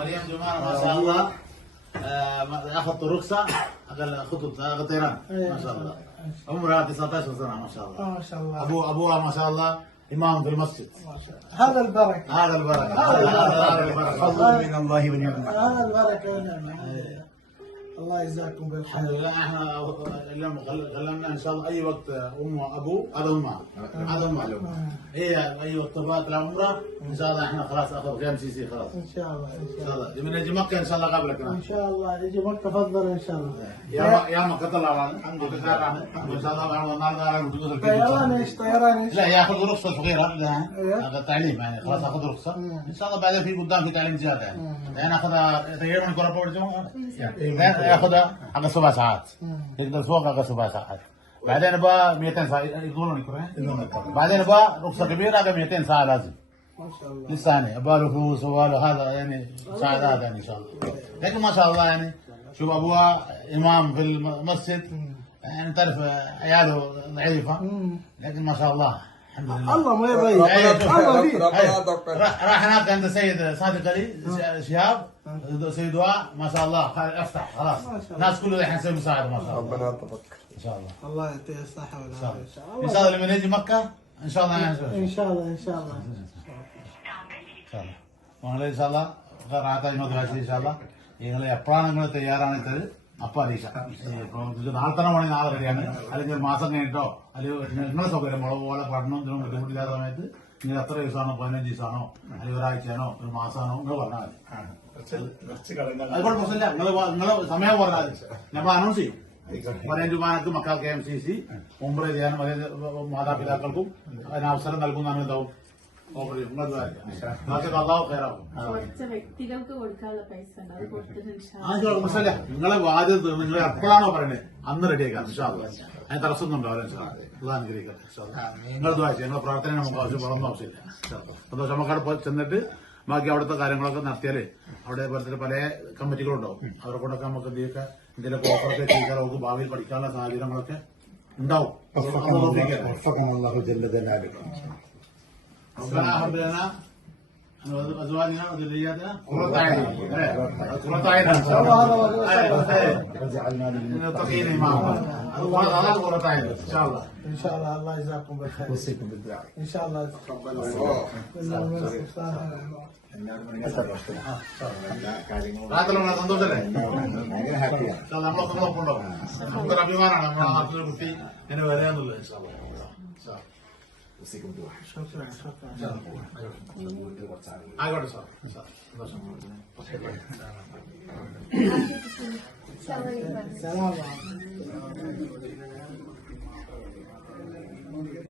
مريم جمال ما شاء الله. آه، أخذت رخصه أقل خطوط أقل طيران. ما شاء الله. عمرها 19 سنة ما شاء الله. ما شاء الله. ابو أبوها ما شاء الله إمام في المسجد. هذا البركة. هذا البركة. هذا البركة. فضل من الله ونعمه هذا البركة. ونعمة الله يجزاكم بالخير لله إحنا اليوم خلينا ان شاء الله اي وقت ام ابو هذا امها هذا امها هي اي وقت تبغى تلعب عمره ان شاء الله إحنا خلاص اخذ ام سي سي خلاص ان شاء الله ان شاء الله من نجي مكه ان شاء الله قبلك ان شاء الله يجي مكة فضل ان شاء الله يا يا مكه طلع الحمد لله ان شاء الله النهارده الكبيرة. طيران إيش طيران إيش لا ياخذ رخصه صغيره لا أيوه. هذا تعليم يعني خلاص اخذ رخصه ان شاء الله بعدين في قدام في تعليم زياده يعني يعني اخذها تقريبا كره بورجو ياخذها حق سبع ساعات. يقدر فوق حق سبع ساعات. بعدين بقى 200 ساعة يقولون يكره بعدين بقى رخصة كبيرة حق 200 ساعة لازم. ما شاء الله. لسه يعني اباله فلوس هذا يعني مساعدات يعني إن شاء الله. لكن ما شاء الله يعني شوف ابوها إمام في المسجد. يعني تعرف عياله ضعيفة. لكن ما شاء الله. الله ما يضيع الله فيه راح راح هناك عند سيد صادق علي شهاب سيد دعاء ما شاء الله افتح خلاص الناس كلها الحين نسوي مساعده ما شاء الله ربنا يطبق ان شاء الله الله يعطيه الصحه والعافيه ان شاء الله ان شاء الله لما نجي مكه ان شاء الله ان شاء الله ان شاء الله ان شاء الله ان شاء الله غير عطاني ان شاء الله எங்களை எப்போ தயாரான தரு നാളെ തന്നെ വേണമെങ്കിൽ നാളെ റെഡിയാണ്. അല്ലെങ്കിൽ ഒരു മാസം കഴിഞ്ഞിട്ടോ അല്ലെങ്കിൽ നിങ്ങളെ സൗകര്യം മുളക് പോലെ പഠനം ഇതിനും ബുദ്ധിമുട്ടില്ലാത്ത സമയത്ത് നിങ്ങൾ എത്ര ദിവസമാണോ പതിനഞ്ച് ദിവസമാണോ അല്ലെങ്കിൽ ഒരാഴ്ചയാണോ ഒരു മാസമാണോ നിങ്ങൾ പറഞ്ഞാൽ മതി. അതുപോലെ പ്രശ്നമില്ല. നിങ്ങൾ നിങ്ങൾ സമയം പറഞ്ഞാൽ മതി. നമ്മൾ അനൗൺസ് ചെയ്യും. പതിനഞ്ച് മാനത്ത് മക്കൾക്ക് എം സി സി മുമ്പ് ചെയ്യാനും മാതാപിതാക്കൾക്കും അതിന് അവസരം നൽകുന്നതാണ് എന്താവും? നിങ്ങളെ തീർന്ന് നിങ്ങൾ എപ്പോഴാണോ പറയണേ അന്ന് റെഡിയാക്കാം അതിന് തടസ്സമൊന്നും ഉണ്ടാവില്ല അള്ളാഹ് അനുഗ്രഹിക്കട്ടെ ഇൻഷാ അല്ലാ. നിങ്ങൾ ദ്വാഴ്ച നിങ്ങളെ പ്രാർത്ഥന നമുക്ക് ആവശ്യം വളർന്ന ആവശ്യമില്ല. സന്തോഷം നമുക്ക് അവിടെ പോയി ചെന്നിട്ട് ബാക്കി അവിടുത്തെ കാര്യങ്ങളൊക്കെ നടത്തിയാലേ അവിടെ പോലത്തെ പല കമ്മിറ്റികളുണ്ടാവും അവരെ കൊണ്ടൊക്കെ നമുക്ക് എന്തെയൊക്കെ എന്തെങ്കിലുമൊക്കെ ഓഫറൊക്കെ ചെയ്താൽ നമുക്ക് ഭാവിയിൽ പഠിക്കാനുള്ള സാഹചര്യങ്ങളൊക്കെ ഉണ്ടാവും ربنا هب لنا من ازواجنا وذرياتنا قرة اعين قرة اعين ان شاء الله وجعلنا للمتقين اماما الله قرة اعين ان شاء الله ان شاء الله الله يجزاكم بالخير اوصيكم بالدعاء ان شاء الله ربنا రాత్రులు సంతోషమే చాలా నమ్మకం ఉండవు అందరు అభిమానం అభివృద్ధి నేను వేరే అందులో చాలా Let's see who do it. Sure, sure, sure. I got it, sir. Sir. Salam. Salam.